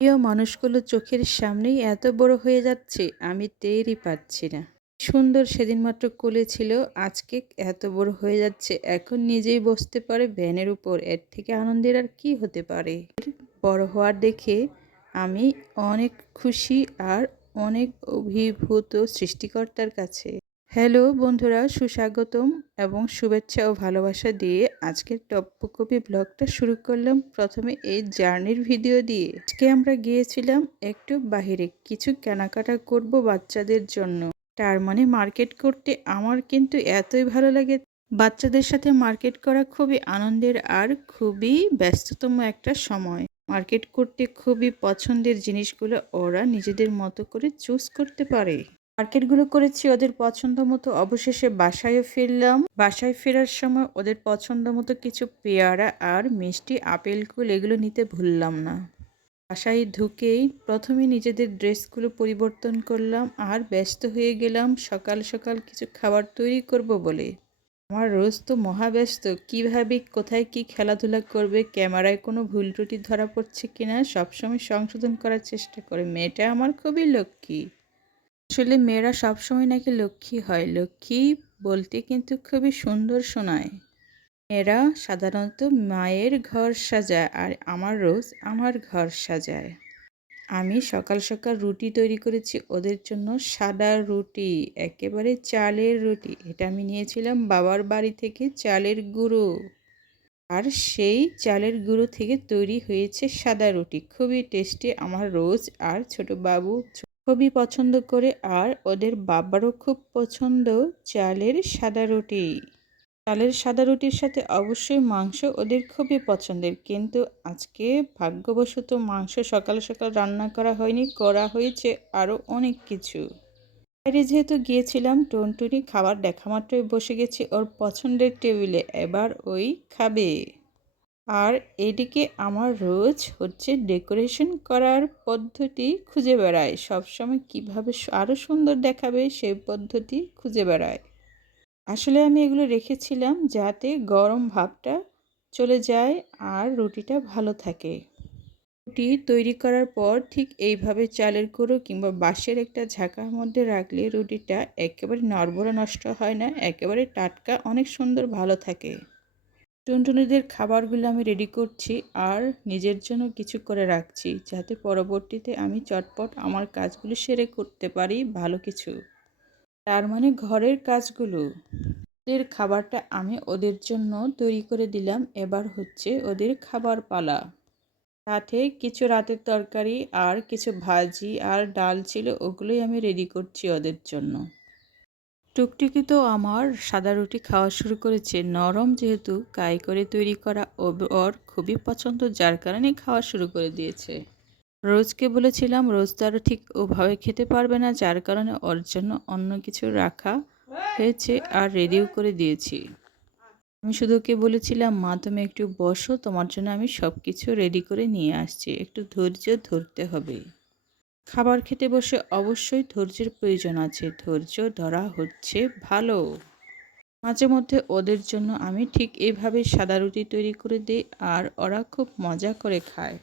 প্রিয় মানুষগুলো চোখের সামনেই এত বড় হয়ে যাচ্ছে, আমি টেরই পাচ্ছি না। সুন্দর সেদিন মাত্র কোলে ছিল, আজকে এত বড় হয়ে যাচ্ছে। এখন নিজেই বসতে পারে ভ্যানের উপর। এর থেকে আনন্দের আর কি হতে পারে? বড় হওয়ার দেখে আমি অনেক খুশি আর অনেক অভিভূত সৃষ্টিকর্তার কাছে। হ্যালো বন্ধুরা, সুস্বাগতম এবং শুভেচ্ছা ও ভালোবাসা দিয়ে আজকের টপ্পকপি ব্লগটা শুরু করলাম প্রথমে এই জার্নির ভিডিও দিয়ে। আজকে আমরা গিয়েছিলাম একটু বাহিরে কিছু কেনাকাটা করব বাচ্চাদের জন্য। তার মানে মার্কেট করতে আমার কিন্তু এতই ভালো লাগে। বাচ্চাদের সাথে মার্কেট করা খুবই আনন্দের আর খুবই ব্যস্ততম একটা সময়। মার্কেট করতে খুবই পছন্দের জিনিসগুলো ওরা নিজেদের মতো করে চুজ করতে পারে। মার্কেটগুলো করেছি ওদের পছন্দ মতো। অবশেষে বাসায়ও ফিরলাম। বাসায় ফেরার সময় ওদের পছন্দ মতো কিছু পেয়ারা আর মিষ্টি আপেল কুল এগুলো নিতে ভুললাম না। বাসায় ঢুকেই প্রথমে নিজেদের ড্রেসগুলো পরিবর্তন করলাম আর ব্যস্ত হয়ে গেলাম সকাল সকাল কিছু খাবার তৈরি করব বলে। আমার রোজ তো মহাব্যস্ত, কিভাবে কোথায় কি খেলাধুলা করবে, ক্যামেরায় কোনো ভুল ত্রুটি ধরা পড়ছে কিনা সবসময় সংশোধন করার চেষ্টা করে। মেয়েটা আমার খুবই লক্ষ্মী। আসলে মেয়েরা সবসময় নাকি লক্ষ্মী হয়, লক্ষ্মী বলতে কিন্তু খুবই সুন্দর শোনায়। মেয়েরা সাধারণত মায়ের ঘর সাজায় আর আমার রোজ আমার ঘর সাজায়। আমি সকাল সকাল রুটি তৈরি করেছি ওদের জন্য, সাদা রুটি, একেবারে চালের রুটি। এটা আমি নিয়েছিলাম বাবার বাড়ি থেকে চালের গুঁড়ো, আর সেই চালের গুঁড়ো থেকে তৈরি হয়েছে সাদা রুটি। খুবই টেস্টি। আমার রোজ আর ছোট বাবু খুবই পছন্দ করে, আর ওদের বাবারও খুব পছন্দ চালের সাদা রুটি। চালের সাদা রুটির সাথে অবশ্যই মাংস ওদের খুবই পছন্দের, কিন্তু আজকে ভাগ্যবশত মাংস সকাল সকাল রান্না করা হয়নি, করা হয়েছে আরও অনেক কিছু। বাইরে যেহেতু গিয়েছিলাম, টুনটুনি খাবার দেখা মাত্রই বসে গেছি ওর পছন্দের টেবিলে, এবার ওই খাবে। আর এদিকে আমার রোজ হচ্ছে ডেকোরেশন করার পদ্ধতি খুঁজে বেড়ায়, সবসময় কিভাবে আরও সুন্দর দেখাবে সেই পদ্ধতি খুঁজে বেড়ায়। আসলে আমি এগুলো রেখেছিলাম যাতে গরম ভাবটা চলে যায় আর রুটিটা ভালো থাকে। রুটি তৈরি করার পর ঠিক এইভাবে চালের গুঁড়ো কিংবা বাঁশের একটা ঝাঁকার মধ্যে রাখলে রুটিটা একেবারে নড়বড়ে নষ্ট হয় না, একেবারে টাটকা অনেক সুন্দর ভালো থাকে। টুনটুনিদের খাবারগুলো আমি রেডি করছি আর নিজের জন্য কিছু করে রাখছি, যাতে পরবর্তীতে আমি চটপট আমার কাজগুলো সেরে করতে পারি ভালো কিছু। তার মানে ঘরের কাজগুলো। ওদের খাবারটা আমি ওদের জন্য তৈরি করে দিলাম, এবার হচ্ছে ওদের খাবার পালা। সাথে কিছু রাতের তরকারি আর কিছু ভাজি আর ডাল ছিল, ওগুলোই আমি রেডি করছি ওদের জন্য। টুকটুকি তো আমার সাদা রুটি খাওয়া শুরু করেছে, নরম যেহেতু কাই করে তৈরি করা ওর খুবই পছন্দ, যার কারণে খাওয়া শুরু করে দিয়েছে। রোজকে বলেছিলাম, রোজ তো আরও ঠিক ওভাবে খেতে পারবে না, যার কারণে ওর জন্য অন্য কিছু রাখা হয়েছে আর রেডিও করে দিয়েছি। আমি শুধু ওকে বলেছিলাম, মা তুমি একটু বসো, তোমার জন্য আমি সব কিছু রেডি করে নিয়ে আসছি, একটু ধৈর্য ধরতে হবে। খাবার খেতে বসে অবশ্যই ধৈর্যের প্রয়োজন আছে, ধৈর্য ধরা হচ্ছে ভালো। মাঝে মধ্যে ওদের জন্য আমি ঠিক এইভাবে সাদা রুটি তৈরি করে দিই আর ওরা খুব মজা করে খায়।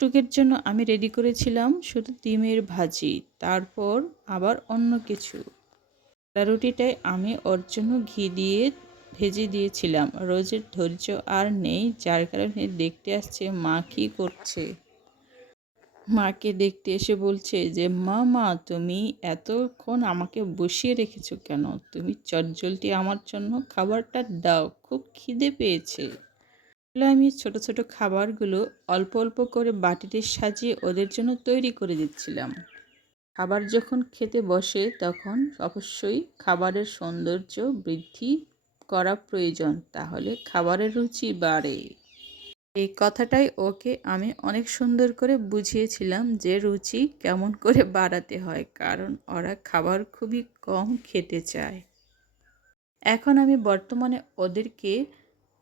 টুকের জন্য আমি রেডি করেছিলাম শুধু ডিমের ভাজি, তারপর আবার অন্য কিছু। সাদা রুটিটাই আমি ওর জন্য ঘি দিয়ে ভেজে দিয়েছিলাম। রোজের ধৈর্য আর নেই, যার কারণে দেখতে আসছে মা কী করছে। মাকে দেখতে এসে বলছে যে মা তুমি এতক্ষণ আমাকে বসিয়ে রেখেছো কেন? তুমি চটজলদি আমার জন্য খাবারটা দাও, খুব খিদে পেয়েছে। তাহলে আমি ছোট ছোট খাবারগুলো অল্প অল্প করে বাটিতে সাজিয়ে ওদের জন্য তৈরি করে দিচ্ছিলাম। খাবার যখন খেতে বসে তখন অবশ্যই খাবারের সৌন্দর্য বৃদ্ধি করা প্রয়োজন, তাহলে খাবারের রুচি বাড়ে। এই কথাটাই ওকে আমি অনেক সুন্দর করে বুঝিয়েছিলাম যে রুচি কেমন করে বাড়াতে হয়, কারণ ওরা খাবার খুবই কম খেতে চায়। এখন আমি বর্তমানে ওদেরকে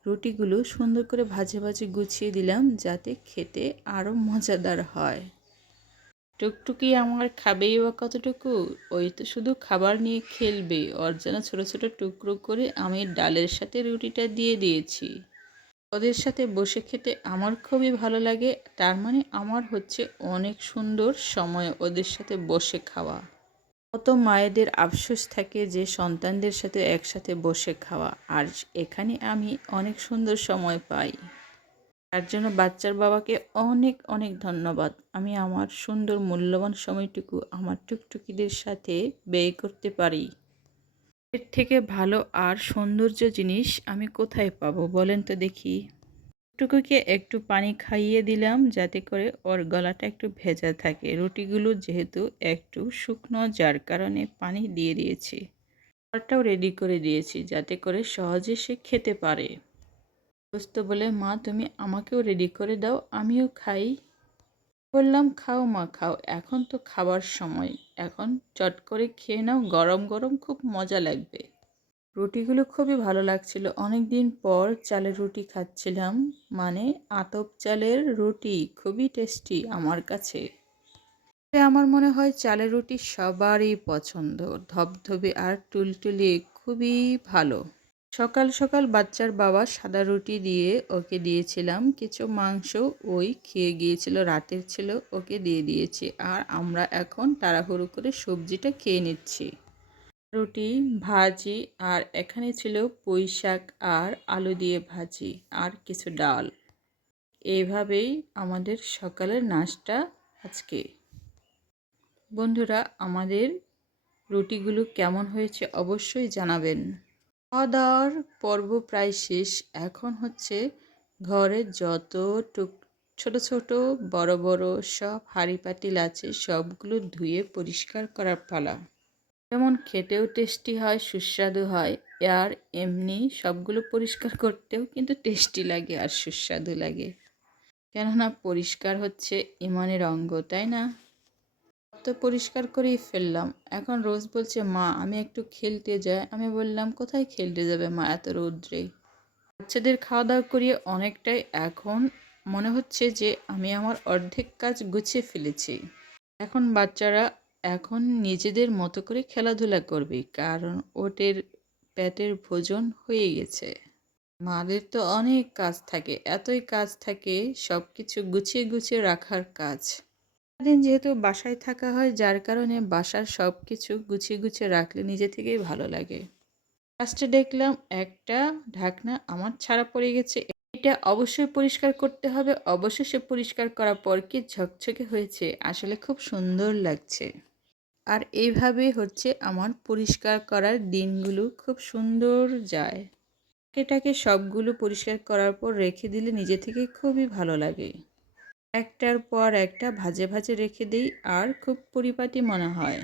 রুটিগুলো সুন্দর করে ভাজে ভাজে গুছিয়ে দিলাম, যাতে খেতে আরও মজাদার হয়। টুকটুকি আমার খাবেই বা কতটুকু, ওই তো শুধু খাবার নিয়ে খেলবে। ওর জন্য ছোটো ছোটো টুকরো করে আমি ডালের সাথে রুটিটা দিয়ে দিয়েছি। ওদের সাথে বসে খেতে আমার খুবই ভালো লাগে। তার মানে আমার হচ্ছে অনেক সুন্দর সময় ওদের সাথে বসে খাওয়া। কত মায়েদের আফসোস থাকে যে সন্তানদের সাথে একসাথে বসে খাওয়া, আর এখানে আমি অনেক সুন্দর সময় পাই। তার জন্য বাচ্চার বাবাকে অনেক অনেক ধন্যবাদ। আমি আমার সুন্দর মূল্যবান সময়টুকু আমার টুকটুকিদের সাথে ব্যয় করতে পারি। এর থেকে ভালো আর সৌন্দর্য জিনিস আমি কোথায় পাবো বলেন তো দেখি। টুকুকে একটু পানি খাইয়ে দিলাম যাতে করে ওর গলাটা একটু ভেজা থাকে। রুটিগুলো যেহেতু একটু শুকনো, যার কারণে পানি দিয়ে দিয়েছি। খাবারটাও রেডি করে দিয়েছি যাতে করে সহজে সে খেতে পারে। দোস্ত বলে, মা তুমি আমাকেও রেডি করে দাও, আমিও খাই। বললাম, খাও মা খাও, এখন তো খাবার সময়, এখন চট করে খেয়ে নাও, গরম গরম খুব মজা লাগবে। রুটিগুলো খুবই ভালো লাগছিল। অনেক দিন পর চালের রুটি খাচ্ছিলাম, মানে আতপ চালের রুটি, খুবই টেস্টি আমার কাছে। আমার মনে হয় চালের রুটি সবারই পছন্দ, ধবধবে আর টুলটুলে, খুবই ভালো। সকাল সকাল বাচ্চার বাবা সাদা রুটি দিয়ে ওকে দিয়েছিলাম, কিছু মাংস ওই খেয়ে গিয়েছিল, রাতের ছিল, ওকে দিয়ে দিয়েছি। আর আমরা এখন তাড়াহুড়ো করে সবজিটা খেয়ে নিচ্ছি। রুটি, ভাজি, আর এখানে ছিল পুঁই শাক আর আলু দিয়ে ভাজি আর কিছু ডাল। এইভাবেই আমাদের সকালের নাস্তা আজকে। বন্ধুরা, আমাদের রুটিগুলো কেমন হয়েছে অবশ্যই জানাবেন। খাওয়া দাওয়ার পর্ব প্রায় শেষ। এখন হচ্ছে ঘরে যত ছোট ছোট বড় বড় সব হাঁড়ি পাতিল আছে সবগুলো ধুয়ে পরিষ্কার করার পালা। যেমন খেতেও টেস্টি হয়, সুস্বাদু হয়, আর এমনি সবগুলো পরিষ্কার করতেও কিন্তু টেস্টি লাগে আর সুস্বাদু লাগে। কেননা পরিষ্কার হচ্ছে ইমানের অঙ্গ, তাই না? তো পরিষ্কার করেই ফেললাম। এখন রোজ বলছে, মা আমি একটু খেলতে যাই। আমি বললাম, কোথায় খেলতে যাবে মা এত রৌদ্রে? বাচ্চাদের খাওয়া দাওয়া করিয়ে অনেকটাই এখন মনে হচ্ছে যে আমি আমার অর্ধেক কাজ গুছিয়ে ফেলেছি। এখন বাচ্চারা এখন নিজেদের মতো করে খেলাধুলা করবে, কারণ ওদের পেটের ভোজন হয়ে গেছে। মাদের তো অনেক কাজ থাকে, এতই কাজ থাকে, সব কিছু গুছিয়ে গুছিয়ে রাখার কাজ। সারাদিন যেহেতু বাসায় থাকা হয়, যার কারণে বাসার সব কিছু গুছিয়ে গুছিয়ে রাখলে নিজে থেকেই ভালো লাগে। লাস্টে দেখলাম একটা ঢাকনা আমার ছাড়া পড়ে গেছে। এটা অবশ্যই পরিষ্কার করতে হবে। অবশেষে পরিষ্কার করার পর কি ঝকঝকে হয়েছে, আসলে খুব সুন্দর লাগছে। আর এইভাবেই হচ্ছে আমার পরিষ্কার করার দিনগুলো খুব সুন্দর যায়। এটাকে সবগুলো পরিষ্কার করার পর রেখে দিলে নিজে থেকে খুবই ভালো লাগে। একটার পর একটা ভাজে ভাজে রেখে দিই আর খুব পরিপাটি মনে হয়।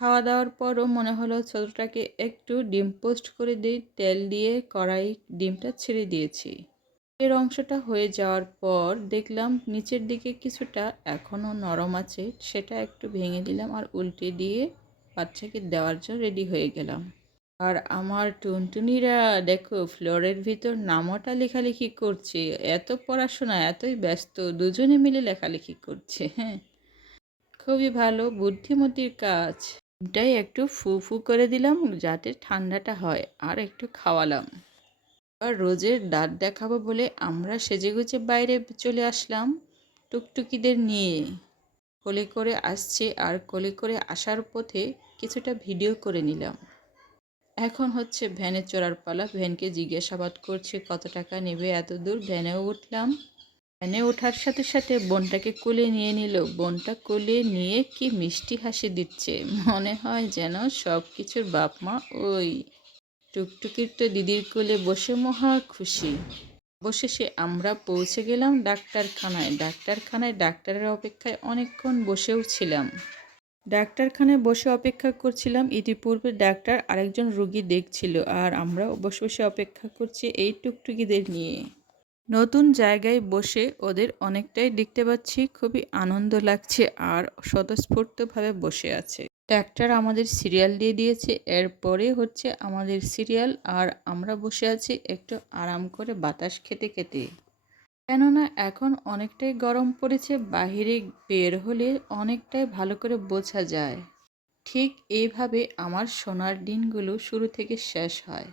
খাওয়া দাওয়ার পরও মনে হলো ছোটটাকে একটু ডিম পোস্ট করে দিই, তেল দিয়ে কড়াই ডিমটা ছেড়ে দিয়েছি। এর অংশটা হয়ে যাওয়ার পর দেখলাম নিচের দিকে কিছুটা এখনও নরম আছে, সেটা একটু ভেঙে দিলাম আর উল্টে দিয়ে বাচ্চাকে দেওয়ার জন্য রেডি হয়ে গেলাম। আর আমার টুনটুনিরা দেখো ফ্লোরের ভিতর নামটা লেখালেখি করছে। এত পড়াশোনা, এতই ব্যস্ত, দুজনে মিলে লেখালেখি করছে। হ্যাঁ, খুবই ভালো বুদ্ধিমতির কাজ। এটাই একটু ফু ফু করে দিলাম যাতে ঠান্ডাটা হয়, আর একটু খাওয়ালাম। আর রোজের দাঁত দেখাবো বলে আমরা সেজেগুজে বাইরে চলে আসলাম টুকটুকিদের নিয়ে। কোলে করে আসছে, আর কোলে করে আসার পথে কিছুটা ভিডিও করে নিলাম। এখন হচ্ছে ভ্যানে চড়ার পালা। ভ্যানকে জিজ্ঞাসাবাদ করছে কত টাকা নেবে এত দূর। ভ্যানেও উঠলাম। ভ্যানে ওঠার সাথে সাথে বোনটাকে কোলে নিয়ে নিল। বোনটা কোলে নিয়ে কি মিষ্টি হাসি দিচ্ছে, মনে হয় যেন সব কিছুর বাপ মা ওই। টুকটুকির তো দিদির কোলে বসে মহা খুশি। অবশেষে আমরা পৌঁছে গেলাম ডাক্তারখানায়। ডাক্তারের অপেক্ষায় অনেকক্ষণ বসেও ছিলাম। ডাক্তারখানায় বসে অপেক্ষা করছিলাম। ইতিপূর্বে ডাক্তার আরেকজন রোগী দেখছিল, আর আমরা বসে বসে অপেক্ষা করছি এই টুকটুকিদের নিয়ে। নতুন জায়গায় বসে ওদের অনেকটাই দেখতে পাচ্ছি, খুবই আনন্দ লাগছে আর স্বতঃস্ফূর্তভাবে বসে আছে। ডাক্তার আমাদের সিরিয়াল দিয়ে দিয়েছে, এরপরে হচ্ছে আমাদের সিরিয়াল, আর আমরা বসে আছি একটু আরাম করে বাতাস খেতে খেতে। কেননা এখন অনেকটাই গরম পড়েছে, বাহিরে বের হলে অনেকটাই ভালো করে বোঝা যায়। ঠিক এইভাবে আমার সোনার দিনগুলো শুরু থেকে শেষ হয়।